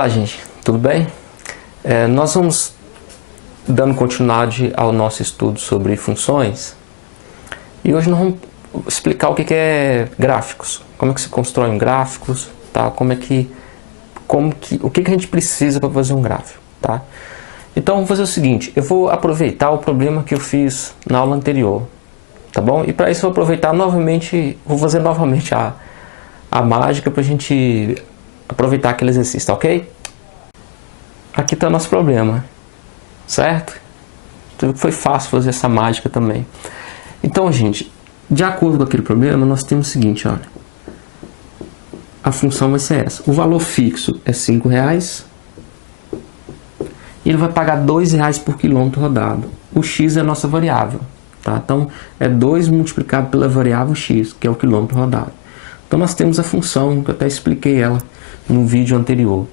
Olá, gente, tudo bem? Nós vamos dando continuidade ao nosso estudo sobre funções e hoje nós vamos explicar o que é gráficos, como é que se constrói gráficos, tá? O que a gente precisa para fazer um gráfico, tá? Então vamos fazer o seguinte, eu vou aproveitar o problema que eu fiz na aula anterior, tá bom? E para isso eu vou aproveitar novamente, vou fazer novamente a mágica para a gente aproveitar aquele exercício, tá ok? Aqui está o nosso problema, certo? Então foi fácil fazer essa mágica também. Então, gente, de acordo com aquele problema, nós temos o seguinte, olha. A função vai ser essa. O valor fixo é R$5 e ele vai pagar R$2 por quilômetro rodado. O x é a nossa variável, tá? Então, é 2 multiplicado pela variável x, que é o quilômetro rodado. Então, nós temos a função, que eu até expliquei ela no vídeo anterior,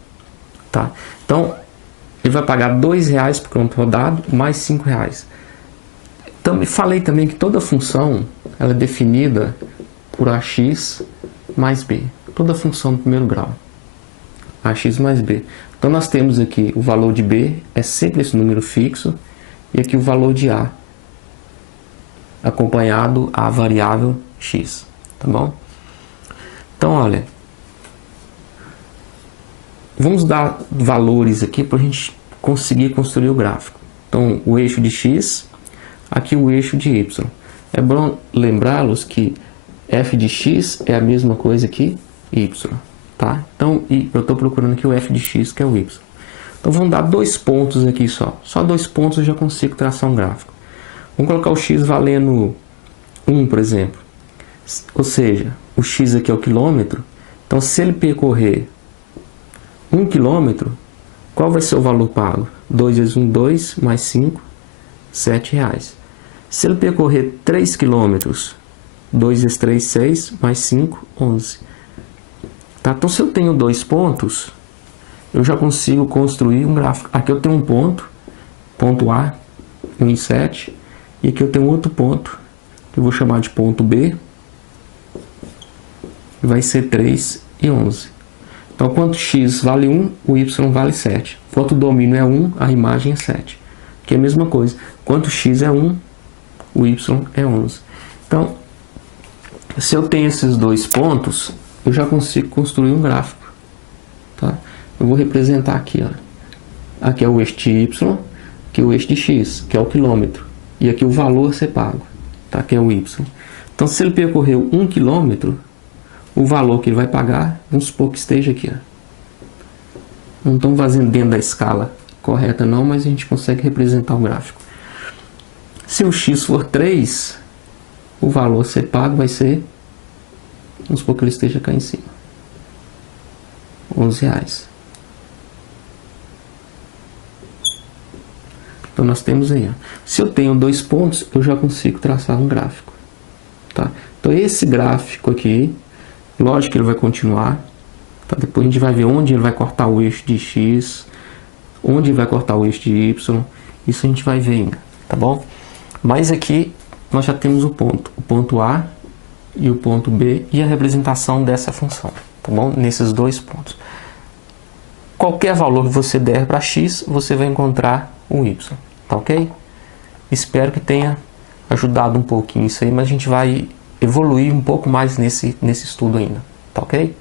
tá? Então, ele vai pagar R$2 por quilômetro rodado, mais R$5. Então, falei também que toda função ela é definida por ax mais b. Toda função do primeiro grau, ax mais b. Então, nós temos aqui o valor de b, é sempre esse número fixo, e aqui o valor de a, acompanhado a variável x, tá bom? Então, olha, vamos dar valores aqui para a gente conseguir construir o gráfico. Então, o eixo de x, aqui o eixo de y. É bom lembrá-los que f de x é a mesma coisa que y, tá? Então, eu estou procurando aqui o f de x, que é o y. Então, vamos dar 2 pontos aqui só. Só 2 pontos eu já consigo traçar um gráfico. Vamos colocar o x valendo 1, por exemplo. Ou seja, o x aqui é o quilômetro. Então, se ele percorrer 1 quilômetro, qual vai ser o valor pago? 2 vezes 1, 2, mais 5, R$7. Se ele percorrer 3 quilômetros, 2 vezes 3, 6, mais 5, 11. Tá? Então, se eu tenho 2 pontos, eu já consigo construir um gráfico. Aqui eu tenho um ponto, ponto A, 1 e 7, e aqui eu tenho outro ponto, que eu vou chamar de ponto B, que vai ser 3 e 11. Então, quanto x vale 1, o y vale 7. Quanto o domínio é 1, a imagem é 7. Que é a mesma coisa. Quanto x é 1, o y é 11. Então, se eu tenho esses 2 pontos, eu já consigo construir um gráfico. Tá? Eu vou representar aqui. Ó. Aqui é o eixo de y, aqui é o eixo de x, que é o quilômetro. E aqui o valor a ser pago, tá? Que é o y. Então, se ele percorreu 1 quilômetro, o valor que ele vai pagar, vamos supor que esteja aqui. Ó. Não estamos fazendo dentro da escala correta não, mas a gente consegue representar o gráfico. Se o x for 3, o valor a ser pago vai ser, vamos supor que ele esteja cá em cima, R$11. Então nós temos aí, ó. Se eu tenho 2 pontos, eu já consigo traçar um gráfico. Tá? Então esse gráfico aqui, lógico que ele vai continuar. Tá? Depois a gente vai ver onde ele vai cortar o eixo de x, onde ele vai cortar o eixo de y. Isso a gente vai ver ainda, tá bom? Mas aqui nós já temos o ponto A e o ponto B e a representação dessa função, tá bom? Nesses 2 pontos. Qualquer valor que você der para x, você vai encontrar o y, tá ok? Espero que tenha ajudado um pouquinho isso aí, mas a gente vai evoluir um pouco mais nesse estudo ainda, tá ok?